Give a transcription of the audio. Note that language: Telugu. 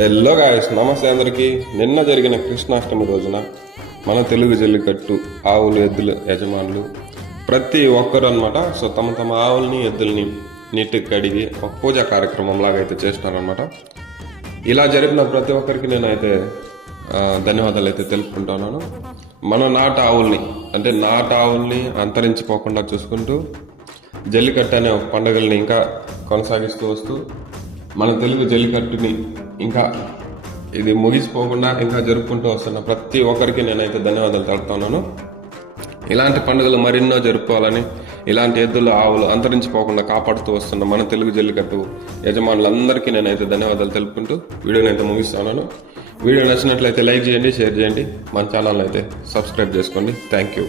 హలో గాయస్, నమస్తే అందరికీ. నిన్న జరిగిన కృష్ణాష్టమి రోజున మన తెలుగు జల్లికట్టు ఆవులు ఎద్దులు యజమానులు ప్రతి ఒక్కరు అనమాట తమ తమ ఆవుల్ని ఎద్దుల్ని నీట్గా కడిగి ఒక పూజా కార్యక్రమం లాగా అయితే చేస్తున్నారనమాట. ఇలా జరిపిన ప్రతి ఒక్కరికి నేనైతే ధన్యవాదాలు అయితే తెలుపుకుంటున్నాను. మన నాటు ఆవుల్ని అంతరించిపోకుండా చూసుకుంటూ జల్లికట్టు అనే ఒక పండుగల్ని ఇంకా కొనసాగిస్తూ వస్తూ మన తెలుగు జల్లికట్టుని ఇంకా ఇది ముగిసిపోకుండా ఇంకా జరుపుకుంటూ వస్తున్న ప్రతి ఒక్కరికి నేనైతే ధన్యవాదాలు తెలుపుతున్నాను. ఇలాంటి పండుగలు మరెన్నో జరుపుకోవాలని, ఇలాంటి ఎద్దులు ఆవులు అంతరించిపోకుండా కాపాడుతూ వస్తున్న మన తెలుగు జల్లికట్టు యజమానులందరికీ నేనైతే ధన్యవాదాలు తెలుపుకుంటూ వీడియోని అయితే ముగిస్తున్నాను. వీడియో నచ్చినట్లయితే లైక్ చేయండి, షేర్ చేయండి, మన ఛానల్ అయితే సబ్స్క్రైబ్ చేసుకోండి. Thank you.